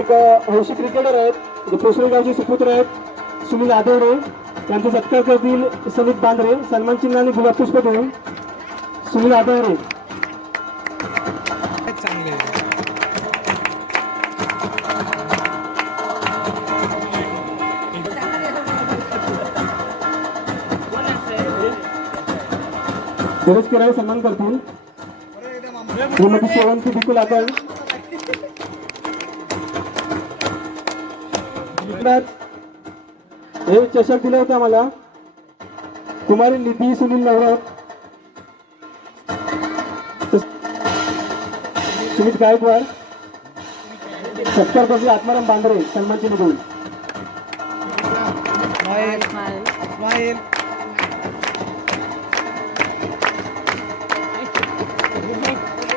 एक हौशी क्रिकेटर आहेत म्हणजे जे गावचे सुपुत्र आहेत सुनील आदवरे त्यांचा सत्कार करतील समित बांद्रे सन्मान चिन्ह आणि गुलाब पुष्प देऊन. सुनील आदवरे. धीरज केराळे सन्मान करतील. श्रीमती शेवंती बिकुल आदळ हे चषक दिले होते आम्हाला. कुमारी निधी सुनील नवरत. सुमित गायकवाड. सत्कार करतील आत्माराम बांद्रे सन्मान चिन्ह देऊन स्माईल स्माईल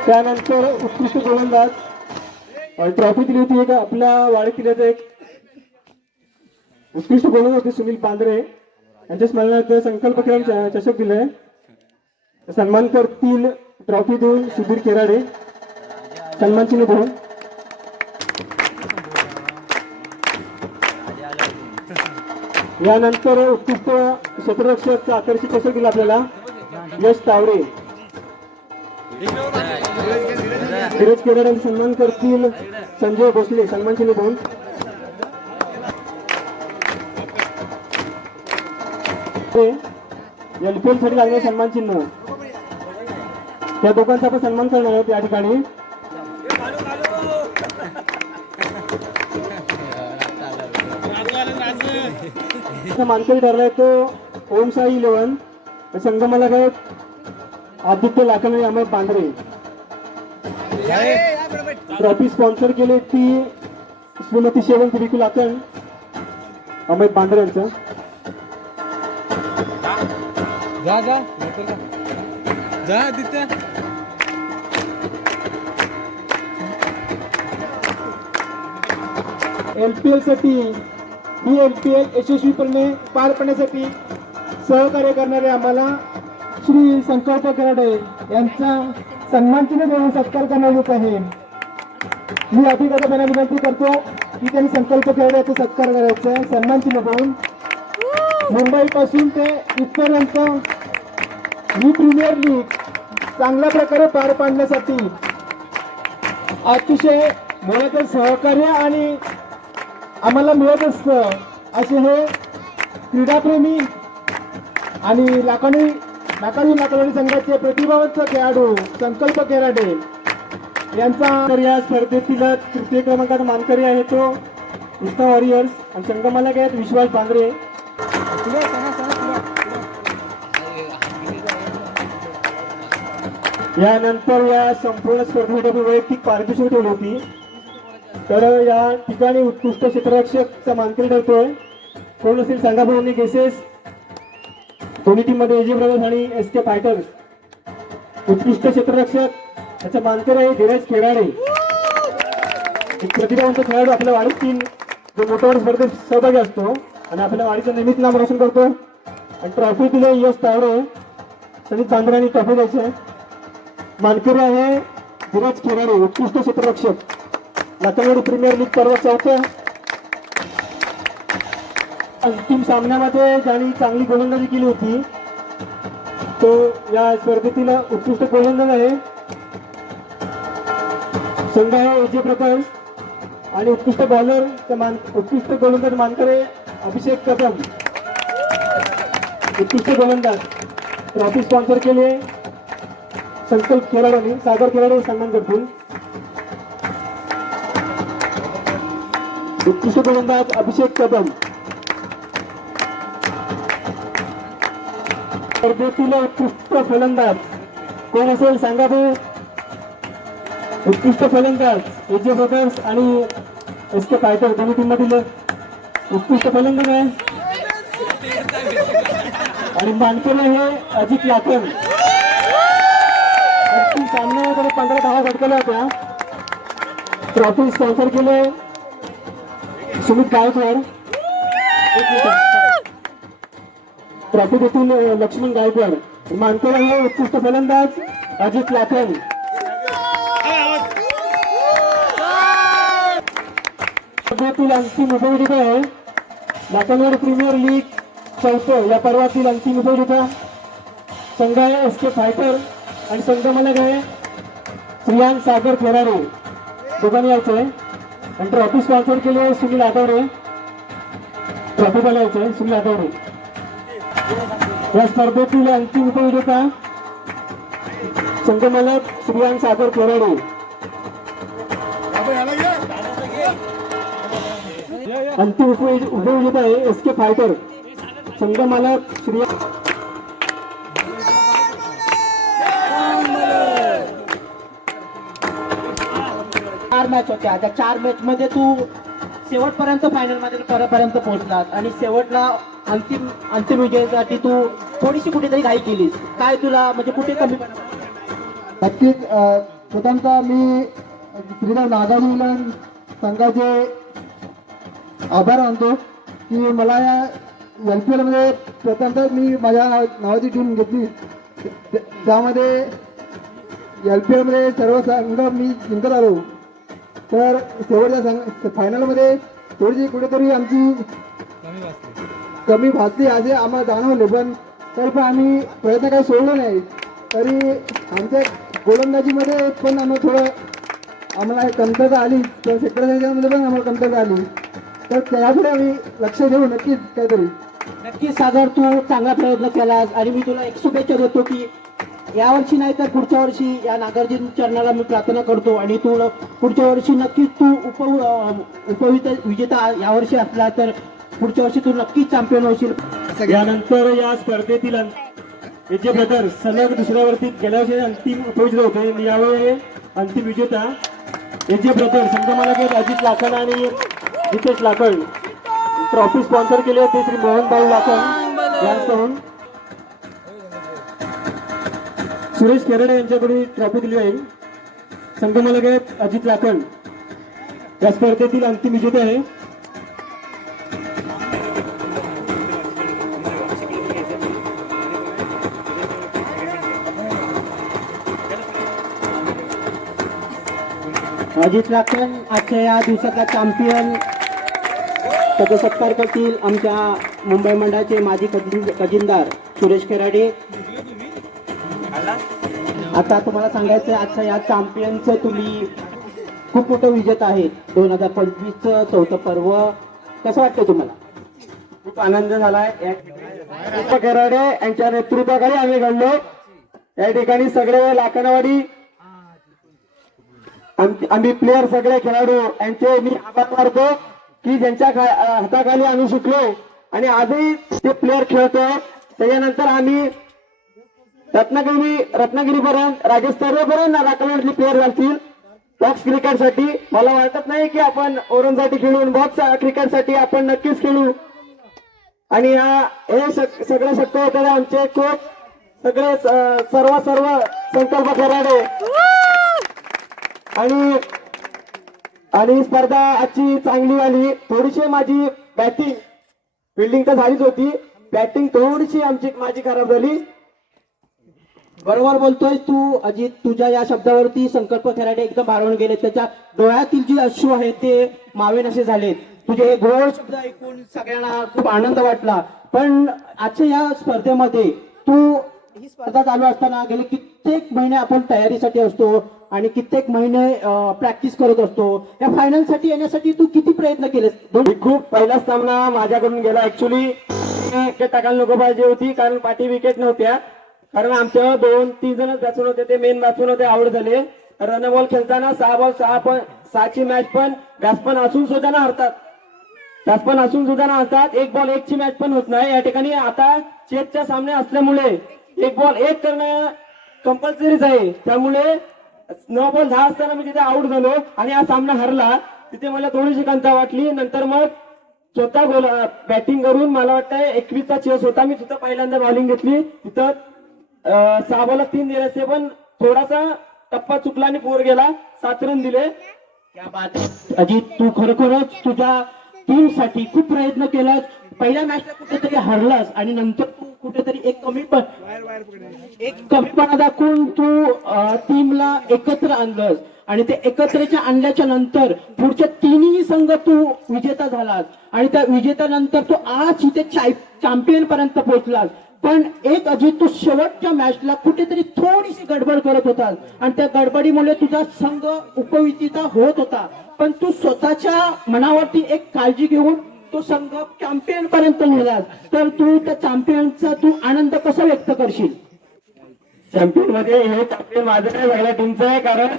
त्यानंतर उत्कृष्ट गोलंदाज. ट्रॉफी दिली होती एक आपल्या वाडीतील एक उत्कृष्ट गोलंदाज होते सुनील पांढरे. यांच्या स्मरणार्थ संकल्प खेळ चषक दिलंय. सन्मान करतील ट्रॉफी देऊन सुधीर केराडे. सन्मान चिन्ह देऊन यानंतर उत्कृष्ट क्षेत्ररक्षक आकर्षित कसं केलं आपल्याला. यश तावरे धीरज केरड यांचा सन्मान करतील संजय भोसले सन्मान चिन्ह एल पी एलसाठी लागणारे सन्मान चिन्ह. त्या दोघांचा आपण सन्मान करणार आहोत या ठिकाणी. मानकरी ठरलाय तो ओम साई इलेव्हन. संगमाला काय आदित्य लाकणे अमर पांढरे. ट्रॉफी स्पॉन्सर केली ती श्रीमती शेवंत विकू लाकण अमय पांढरे यांचं. जा जा जा. जा आदित्य. एलपीएलसाठी ही एलपीएल यशस्वीपणे पार पाडण्यासाठी सहकार्य करणारे आम्हाला श्री संकल्प कराडे यांचा सन्मान चिन्ह देऊन सत्कार करण्यात येत आहे. मी अभिगतापणा विनंती करतो की त्यांनी संकल्प कराडे याचा सत्कार करायचा आहे सन्मान चिन्ह देऊन. मुंबई पासून ते इथपर्यंत ही प्रीमियर लीग चांगल्या प्रकारे पार पाडण्यासाठी अतिशय मोलाचं सहकार्य आणि आम्हाला मिळत असतं असे हे क्रीडाप्रेमी आणि लाखाणी नाकाळी नाकाळी संघाचे प्रतिभावंत खेळाडू संकल्प केराडे यांचा तर या स्पर्धेतील तृतीय क्रमांकात मानकरी आहे तो कृष्णा वॉरियर्स. आणि संगमाला काय आहेत विश्वास बांगरे यानंतर या संपूर्ण स्पर्धेसाठी वैयक्तिक पारितोषिक ठेवली होती. तर या ठिकाणी उत्कृष्ट क्षेत्ररक्षकचा मानकरी ठरतोय. कोण असेल सांगा भाऊ केसेस दोन्ही टीममध्ये एजी ब्रदर्स आणि एस के फायटर्स उत्कृष्ट क्षेत्ररक्षक याचा मानकर आहे धीरज केराडे एक प्रतिभावंत खेळाडू आपल्या वाडीतील जो मोठ्या स्पर्धेत सहभागी असतो आणि आपल्या वाडीचं नेहमीच नाम रोशन करतो. आणि ट्रॉफी दिले यश तावडे सनीत बांद्रे आणि ट्रॉफी द्यायची आहे. मानकुरा हे धीरज खेराडे उत्कृष्ट क्षेत्ररक्षक. लातूर प्रीमियर लीग पर्व चौथ्या. अंतिम सामन्यामध्ये ज्यांनी चांगली गोलंदाजी केली होती तो या स्पर्धेतील उत्कृष्ट गोलंदाज आहे. संघ आहे विजय प्रकाश आणि उत्कृष्ट बॉलर मान उत्कृष्ट गोलंदाज मानकरे अभिषेक कदम. उत्कृष्ट गोलंदाज. ट्रॉफी स्पॉन्सर केली आहे. संकल्प खेळाडूंनी सागर खेळाडू सन्मान करतील. उत्कृष्ट गोलंदाज अभिषेक कदम. स्पर्धेतील उत्कृष्ट फलंदाज कोण असेल सांगा ते उत्कृष्ट फलंदाज एजे ब्रदर्स आणि एस के फायटर दोन्ही टीम मधील उत्कृष्ट फलंदाज आहे. आणि मानकेला हे अजित लाखन. अंतिम सामन्यामध्ये पंधरा धावा भटकल्या होत्या. ट्रॉफी स्पॉन्सर केले. सुमित गायकवाड. ट्रॉफी देतील लक्ष्मण गायकवाड. मानकर हे उत्कृष्ट फलंदाज अजित लाखन. स्पर्धेतील अंतिम उपयोगिता आहे. लाखनवाडी प्रीमियर लीग चौथं या पर्वातील अंतिम उपयोगिता संघ आहे एस के फायटर आणि संघ आहे. श्रियान सागर फेरारे दोघांनी यायचं आहे आणि ट्रॉफी स्पॉन्सर केले आहे सुनील आठवडे. ट्रॉफी मला यायचं आहे सुनील आठवडे. या स्पर्धेतील अंतिम उपविजेता संघमालक श्रियान सागर फेराडे अंतिम उपविजेता आहे एस के फायटर. संघमालक श्रिया चार मॅच होत्या. त्या चार मॅच मध्ये तू शेवटपर्यंत फायनलमध्ये परपर्यंत पोहोचलास. आणि शेवटला अंतिम अंतिम विजयासाठी तू थोडीशी कुठेतरी घाई केलीस. काय तुला म्हणजे कुठे कमी नक्कीच अ, मी श्रीराव नागावीला संघाचे आभार मानतो की मला या एल पी एलमध्ये प्रथमतः मी माझ्या नावाची टीम घेतली. त्यामध्ये एल पी एलमध्ये सर्व संघ मी जिंकत आलो. तर शेवटच्या संघ फायनलमध्ये थोडीशी कुठेतरी आमची कमी भासली असे आम्हाला जाणवले पण तरी पण आम्ही प्रयत्न काही सोडलो नाही. तरी आमच्या गोलंदाजीमध्ये पण आम्हाला थोडं आम्हाला कमतरता आली. तर सेक्टरमध्ये पण आम्हाला कमतरता आली. तर त्यापुढे आम्ही लक्ष देऊ नक्कीच काहीतरी. नक्कीच सागर तू चांगला प्रयत्न केलास. आणि मी तुला एक शुभेच्छा देतो की यावर्षी नाही तर पुढच्या वर्षी या नागार्जुन चरणाला मी प्रार्थना करतो आणि तू पुढच्या वर्षी नक्कीच तू उप अं, उपवित विजेता यावर्षी असला तर पुढच्या वर्षी तू नक्कीच चॅम्पियन होशील. यानंतर या स्पर्धेतील याचे ब्रदर सलग दुसऱ्या वर्षी गेल्या वर्षी अंतिम उपविजेता होते. यावेळी अंतिम विजेता याचे ब्रदर संघमालक अजित लाखन आणि नितेश लाखन. ट्रॉफी स्पॉन्सर केली होती श्री मोहनभाऊ लाखन. यांच्याकडून सुरेश केरडे यांच्याकडून ट्रॉफी दिली आहे. संघमालक आहेत अजित लाखन या स्पर्धेतील अंतिम विजेते आहे. अजित लाखन आजच्या या दिवसातला चॅम्पियन त्याचा सत्कार करतील आमच्या मुंबई मंडळाचे माजी खजिन- खजिनदार सुरेश खेराडे आता तुम्हाला सांगायचं आजच्या या चॅम्पियनचं तुम्ही खूप मोठं विजेता आहे. दोन हजार पंचवीसचं चौथं पर्व. कसं वाटतं तुम्हाला? खूप आनंद झालाय. या- कराडे यांच्या नेतृत्वाखाली आम्ही घडलो. या ठिकाणी सगळे लाखनवाडी आम- आम्ही प्लेयर सगळे खेळाडू यांचे मी आभार मानतो की ज्यांच्या खा- अं, हाताखाली आम्ही शिकलो. आणि आजही ते प्लेयर खेळतो त्याच्यानंतर आम्ही रत्नागिरी रत्नागिरीपर्यंत राज्यस्तरीयपर्यंत राखणवाडीतले प्लेयर घालतील बॉक्स क्रिकेटसाठी मला वाटत नाही की आपण ओरनसाठी खेळून बॉक्स क्रिकेटसाठी आपण नक्कीच खेळू. आणि हा हे सगळं शक्य होते आमचे कोच सगळे सर्व सर्व संकल्प खराडे आणि आणि स्पर्धा आजची चांगली आली. थोडीशी माझी बॅटिंग फिल्डिंग तर झालीच होती. बॅटिंग थोडीशी आमची माझी खराब झाली. बरोबर बोलतोय तू अजित तुझ्या या शब्दावरती संकल्प खेळाडे एकदम भारावून गेले त्याच्या डोळ्यातील जे अश्रू आहेत ते मावेन असे झालेत. तुझे हे गोड शब्द ऐकून सगळ्यांना खूप आनंद वाटला. पण आजच्या या स्पर्धेमध्ये तू ही स्पर्धा चालू असताना गेले कित्येक महिने आपण तयारीसाठी असतो आणि कित्येक महिने प्रॅक्टिस करत असतो. या फायनलसाठी येण्यासाठी तू किती प्रयत्न केलेस? खूप पहिला सामना माझ्याकडून गेला ऍक्च्युली विकेट टाकायला नको पाहिजे होती कारण पाठी विकेट नव्हत्या. कारण आमच्या दोन तीन जण बॅट्समन होते ते मेन बॅट्समन होते आउट झाले. रन बॉल खेळताना सहा बॉल सहा पण सहाची मॅच पण बॅट्समन असून सुद्धा ना हरतात. बॅट्समन असून सुद्धा ना हरतात. एक बॉल एक ची मॅच पण होत नाही. या ठिकाणी आता चेतच्या सामने असल्यामुळे एक बॉल एक करणं कंपल्सरीच आहे. त्यामुळे नऊ बॉल दहा असताना मी तिथे आऊट झालो आणि हा सामना हरला. तिथे मला थोडीशी कंता वाटली. नंतर मग स्वतः गोल बॅटिंग करून मला वाटतं एकवीसचा चेस होता. मी तिथं पहिल्यांदा बॉलिंग घेतली. तिथं अं, सहा बॉल तीन दिले असते पण थोडासा टप्पा चुकला आणि पोर गेला. सात रन दिले. क्या बात आहे. अजित तू खरोखरच तुझ्या टीमसाठी खूप प्रयत्न केलास. पहिल्या मॅचला कुठेतरी हरलास आणि नंतर तू कुठेतरी एक कमी पण एक कमीपणा दाखवून तू टीमला एकत्र आणलंस. आणि ते एकत्रच्या आणल्याच्या नंतर पुढच्या तिन्ही संघ तू विजेता झालास. आणि त्या विजेत्यानंतर तू आज इथे चॅम्पियन पर्यंत पोहोचलास. पण एक अजित तू शेवटच्या मॅचला कुठेतरी थोडीशी गडबड करत होतास आणि त्या गडबडीमुळे तुझा संघ उपविजेता होत होता. पण तू स्वतःच्या मनावरती एक काळजी घेऊन तो संघ चॅम्पियन पर्यंत नेलास तर तू त्या चॅम्पियनचा तू आनंद कसा व्यक्त करशील? चॅम्पियनमध्ये हे चॅम्पियन माझं नाही सगळ्या टीमचं आहे कारण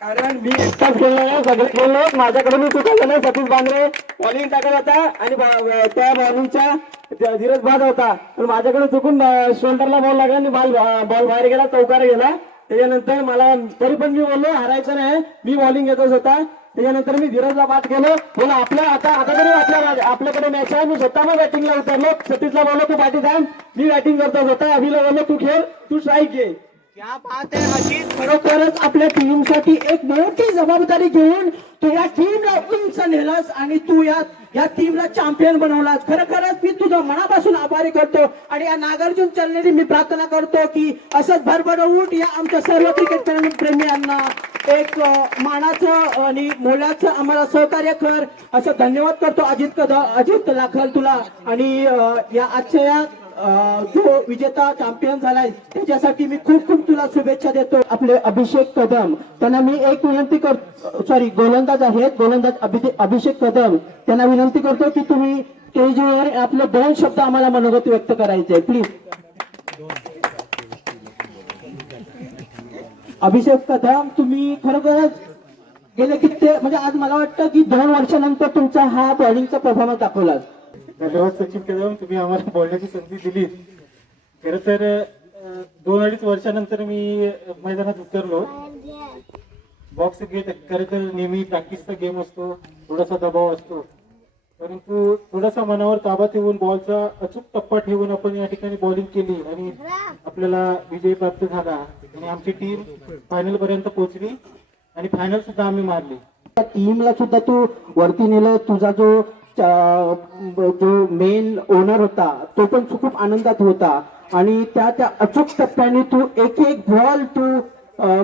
कारण मी एकटाच खेळलो नाही सगळे खेळलो माझ्याकडून चुका झाल्या सतीश बांद्रे बॉलिंग टाकत होता. आणि त्या बॉलिंगच्या धीरज बाद होता. पण माझ्याकडून चुकून शोल्डरला बॉल लागला आणि बॉल बॉल बाहेर गेला चौकार गेला. त्याच्यानंतर मला तरी पण मी बोललो हारायचं नाही मी बॉलिंग येतोच होता. त्याच्यानंतर मी धीरजला बाद केलं. बोला आपल्या आता आता तरी आपल्या आपल्याकडे मॅच आहे. मी स्वतः मग बॅटिंगला उतरलो. सतीशला बोललो तू पाठी थांब. मी बॅटिंग करतो स्वतः अभिला बोललो तू खेळ तू स्ट्राईक घे. क्या बात आहे अजित खरोखरच आपल्या टीमसाठी एक मोठी जबाबदारी घेऊन तू या टीमला उंच नेलास आणि तू या या टीमला चॅम्पियन बनवला. खरं खरंच मी तुझं मनापासून आभारी करतो आणि या नागार्जुन चलनेरी मी प्रार्थना करतो की असंच भरभरवूट या आमच्या सर्व क्रिकेट प्रेमियांना. एक मानाचं आणि मोलाचं आम्हाला सहकार्य कर. असं धन्यवाद करतो अजित कदम अजित लाखल तुला. आणि या आजच्या या जो विजेता चॅम्पियन झालाय त्याच्यासाठी मी खूप खूप तुला शुभेच्छा देतो. आपले अभिषेक कदम त्यांना मी एक विनंती करतो सॉरी गोलंदाज आहेत गोलंदाज अभिषेक कदम त्यांना विनंती करतो की तुम्ही स्टेजवर आपले दोन शब्द आम्हाला मनोगत व्यक्त करायचे. प्लीज अभिषेक कदम तुम्ही खरोखरच गेले कित्येक म्हणजे आज मला वाटतं की दोन वर्षानंतर तुमचा हा बॉलिंगचा परफॉर्मन्स दाखवला धन्यवाद सचिन कदम तुम्ही आम्हाला बोलण्याची संधी दिली. खरं तर दोन अडीच वर्षानंतर मी मैदानात उतरलो. बॉक्स गेट खरं तर नेहमी प्रॅक्टिसचा गेम असतो थोडासा दबाव असतो. परंतु थोडासा मनावर ताबा ठेवून बॉलचा अचूक टप्पा ठेवून आपण या ठिकाणी बॉलिंग केली आणि आपल्याला विजय प्राप्त झाला. आणि आमची टीम फायनल पर्यंत पोहोचली आणि फायनल सुद्धा आम्ही मारली. त्या टीमला सुद्धा तू वरती नेलं. तुझा जो जो मेन ओनर होता तो पण खूप आनंदात होता. आणि त्या त्या अचूक टप्प्याने तू एक एक बॉल तू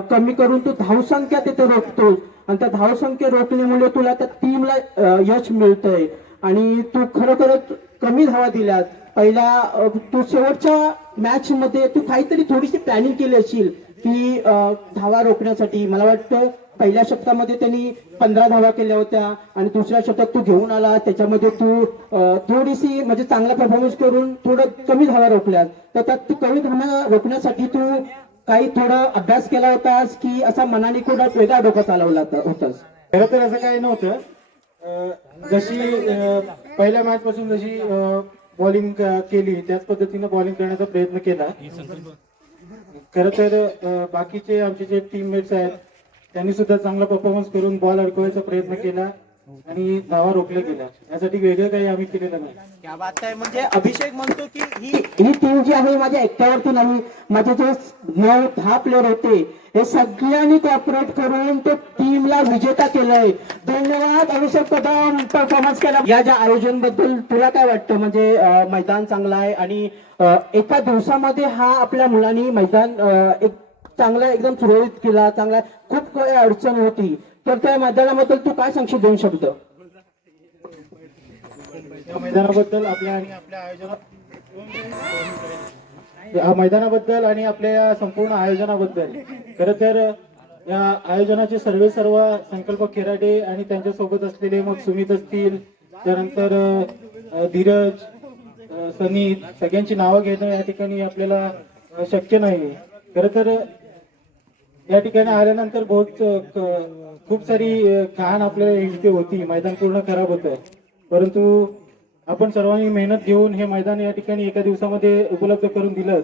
कमी करून तू धावसंख्या तिथे रोखतोस. आणि त्या धावसंख्या रोखल्यामुळे तुला त्या टीमला यश मिळतंय. आणि तू खरोखरच कमी धावा दिल्यास पहिल्या तू शेवटच्या मॅच मध्ये तू काहीतरी थोडीशी प्लॅनिंग केली असेल की धावा रोखण्यासाठी. मला वाटतं पहिल्या शतकामध्ये त्यांनी पंधरा धावा केल्या होत्या आणि दुसऱ्या शतक तू घेऊन आला त्याच्यामध्ये तू थोडीशी म्हणजे चांगला परफॉर्मन्स करून थोडं कमी धावा रोखल्यात. तर त्यात तू कमी धावा रोखण्यासाठी तू काही थोडा अभ्यास केला होतास की असा मनाने कुठं वेगळा डोका चालवला होता- होतास? खरं तर असं काही नव्हतं. जशी पहिल्या मॅच पासून जशी बॉलिंग केली त्याच पद्धतीनं बॉलिंग करण्याचा प्रयत्न केला. खर तर बाकीचे आमचे जे टीममेट्स आहेत त्यांनी सुद्धा चांगला परफॉर्मन्स करून बॉल अडकवायचा प्रयत्न केला आणि धावा रोखल्या गेल्या. यासाठी वेगळं काही आम्ही केलेलं नाही. क्या बात आहे म्हणजे अभिषेक म्हणतो की ही ही टीम जी आहे माझ्या एकट्यावरती नाही माझे जे नऊ दहा प्लेअर होते हे सगळ्यांनी कॉपरेट करून ते टीमला विजेता केलंय. धन्यवाद अभिषेक कदम परफॉर्मन्स केला. या ज्या आयोजनबद्दल तुला काय वाटतं? म्हणजे अं, मैदान चांगलं आहे आणि अं, एका दिवसामध्ये हा आपल्या मुलांनी मैदान अं, एक चांगला एकदम सुरळीत केला चांगला खूप काही अडचण होती. तर त्या मैदानाबद्दल तू काय सांगशील दोन शब्द या मैदानाबद्दल आपल्या आणि आपल्या आयोजनात मैदानाबद्दल आणि आपल्या या संपूर्ण आयोजनाबद्दल. खरं तर या आयोजनाचे सर्वे सर्व संकल्प खेराडे आणि त्यांच्यासोबत असलेले मग सुमित असतील त्यानंतर धीरज सनी सनीत सगळ्यांची नावं घेणं या ठिकाणी आपल्याला शक्य नाही खरं तर या ठिकाणी आल्यानंतर बहुत खूप सारी कहाण घाण आपल्याला इथे होती. मैदान पूर्ण खराब होतं. परंतु आपण सर्वांनी मेहनत घेऊन हे मैदान या ठिकाणी एका दिवसामध्ये उपलब्ध करून दिलं.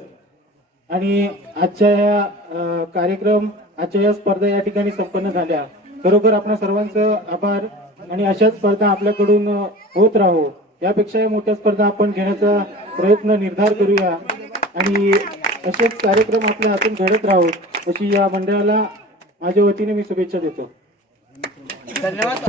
आणि आजच्या या कार्यक्रम आजच्या या स्पर्धा या ठिकाणी संपन्न झाल्या. खरोखर आपण सर्वांचं आभार आणि अशाच स्पर्धा आपल्याकडून होत राहो. यापेक्षा मोठ्या स्पर्धा आपण घेण्याचा प्रयत्न निर्धार करूया. आणि असेच कार्यक्रम आपल्या हातून घडत राहो अशी या मंडळाला माझ्या वतीने मी शुभेच्छा देतो.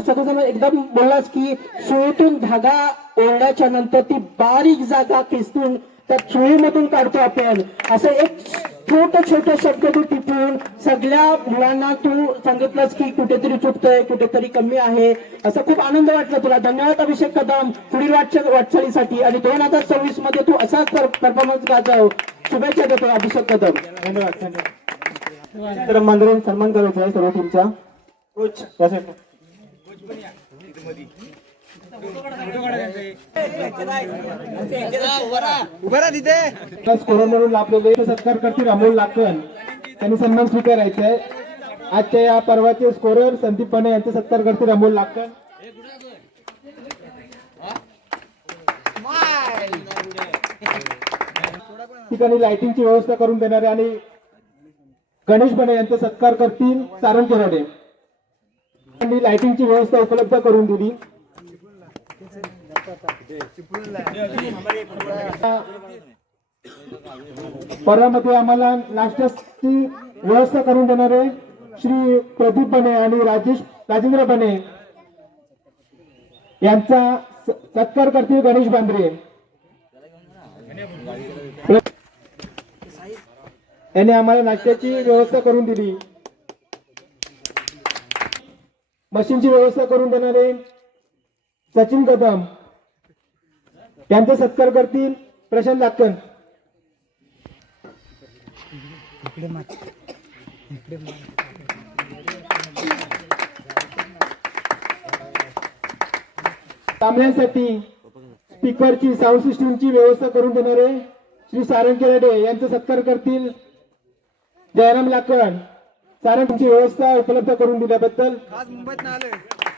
तुम्ही एकदम बोललास की सुईतून धागा ओढण्याच्या नंतर ती बारीक जागा खेचून त्या सुईमधून काढतो आपण. असं एक छोट छोट शब्द तू टिपून सगळ्या मुलांना तू सांगितलंस की कुठेतरी चुकतोय कुठेतरी कमी आहे. असं खूप आनंद वाटला तुला. धन्यवाद अभिषेक कदम पुढील वाटचाल वाटचालीसाठी. आणि दोन हजार सव्वीसमध्ये तू असाच परफॉर्मन्स गाजव. शुभेच्छा देतो अभिषेक कदम. धन्यवाद तर सन्मान करायचा आहे सर्व टीमचा कोच म्हणून लाभलेले सत्कार करतील अमोल लाकण त्यांनी सन्मान स्वीकारायचा आहे. आजच्या या पर्वाचे स्कोरर संदीप पणे यांचे सत्कार करतील अमोल लाकण ठिकाणी लाइटिंगची व्यवस्था करून देणारे आणि गणेश बने यांचा सत्कार करतील सारण केराडे यांनी लाइटिंगची व्यवस्था उपलब्ध करून दिली. पर्वामध्ये आम्हाला नाश्त्याची व्यवस्था करून देणारे श्री प्रदीप बने आणि राजेश राजेंद्र बने यांचा सत्कार करतील गणेश बांद्रे. याने आम्हाला नाश्त्याची व्यवस्था करून दिली. मशीनची व्यवस्था करून देणारे सचिन कदम त्यांचा सत्कार करतील प्रशांत लाटकन सामन्यासाठी स्पीकरची साऊंड सिस्टीमची व्यवस्था करून देणारे श्री सारंग केराडे यांचा सत्कार करतील. जयराम लाकड सारंगची व्यवस्था उपलब्ध करून दिल्याबद्दल.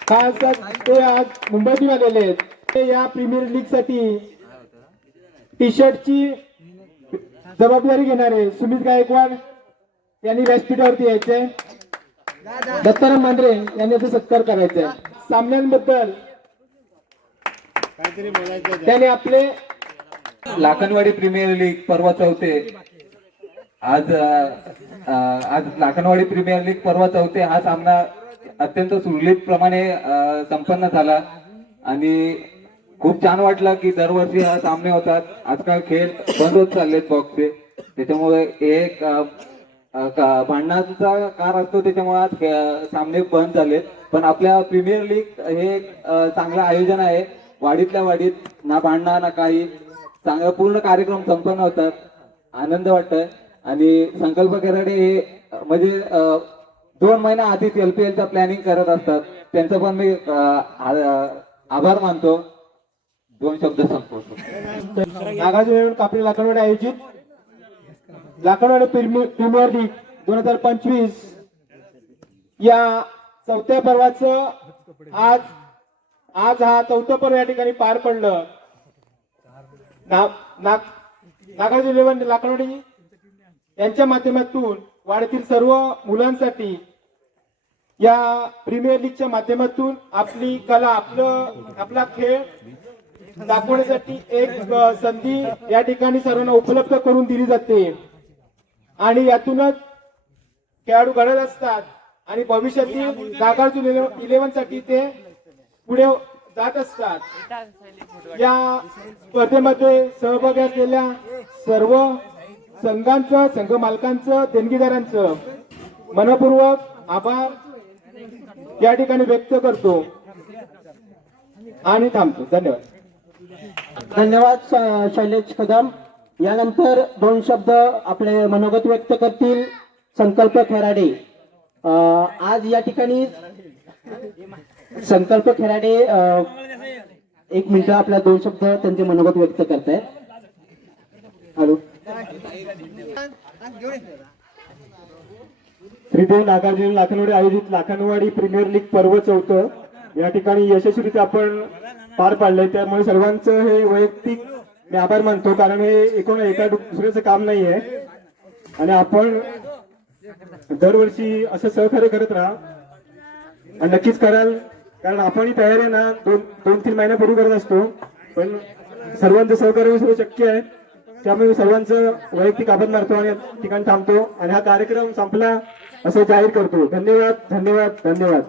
खास ते आज मुंबईतून आलेले आहेत. ते या प्रीमियर लीगसाठी टी शर्टची जबाबदारी घेणारे सुमित गायकवाड यांनी व्यासपीठावरती यायचंय दत्ताराम मांद्रे यांनी याचा सत्कार करायचा सामन्यांबद्दल त्याने आपले लाखनवाडी प्रीमियर लीग परवा चौथे. आज आज लाखनवाडी प्रीमियर लीग परवा चौथे हा सामना अत्यंत सुरळीत प्रमाणे संपन्न झाला. आणि खूप छान वाटलं की दरवर्षी हा सामने होतात. आजकाल खेळ बंद होत चाललेत बॉक्सचे त्याच्यामुळे एक भांडणाचा कार असतो त्याच्यामुळे आज सामने बंद झालेत. पण आपल्या प्रीमियर लीग हे एक, चांगलं आयोजन आहे. वाडीतल्या वाडीत ना भांडणं ना काही. चांगला पूर्ण कार्यक्रम संपन्न होतात. आनंद वाटतोय. आणि संकल्प कराडे हे म्हणजे दोन महिना आधीच एलपीएलचा प्लॅनिंग करत असतात. त्यांचं पण मी आभार मानतो. दोन शब्द संपवतो. नागार्जुन कापडी लाकडवाडी आयोजित. लाकडवाडी प्रीमियर लीग दोन हजार पंचवीस. या चौथ्या पर्वाचं आज आज हा चौथं पर्व या ठिकाणी पार पडलं. नागार्जुन इलेव्हन लाकणवाडी यांच्या माध्यमातून वाड्यातील सर्व मुलांसाठी या प्रीमियर लीगच्या माध्यमातून आपली कला आपलं आपला खेळ दाखवण्यासाठी एक संधी या ठिकाणी सर्वांना उपलब्ध करून दिली जाते. आणि यातूनच खेळाडू घडत असतात आणि भविष्यातील नागार्जुन इलेव्हनसाठी ते पुढे जात असतात. या स्पर्धेमध्ये सहभागी असलेल्या सर्व संघांचं संघ मालकांचं देणगीदारांचं मनपूर्वक आभार या ठिकाणी व्यक्त करतो. आणि थांबतो. धन्यवाद. धन्यवाद शैलेश कदम. यानंतर दोन शब्द आपले मनोगत व्यक्त करतील संकल्प खेराडे. आज या ठिकाणी संकल्प खेराडे एक मिनिट आपल्या दोन शब्द त्यांचे मनोगत व्यक्त करतायत. हॅलो. श्रीदेव नागार्जुन लाखनवाडी आयोजित लाखनवाडी प्रीमियर लीग पर्व चौथं. या ठिकाणी यशस्वीरित्या आपण पार पाडलंय. त्यामुळे सर्वांचं हे वैयक्तिक मी आभार मानतो कारण हे एकूण एका दुसऱ्याचं काम नाही आहे आणि आपण दरवर्षी असं सहकार्य करत राहा. आणि नक्कीच कराल. कारण आपणही तयारी आहे ना दोन दोन तीन महिन्यापूर्वी करत असतो. पण सर्वांचं सहकार्य सर्व शक्य आहे. त्यामुळे मी सर्वांचं वैयक्तिक आभार मारतो आणि या ठिकाणी थांबतो. आणि हा कार्यक्रम संपला असं जाहीर करतो. धन्यवाद धन्यवाद धन्यवाद.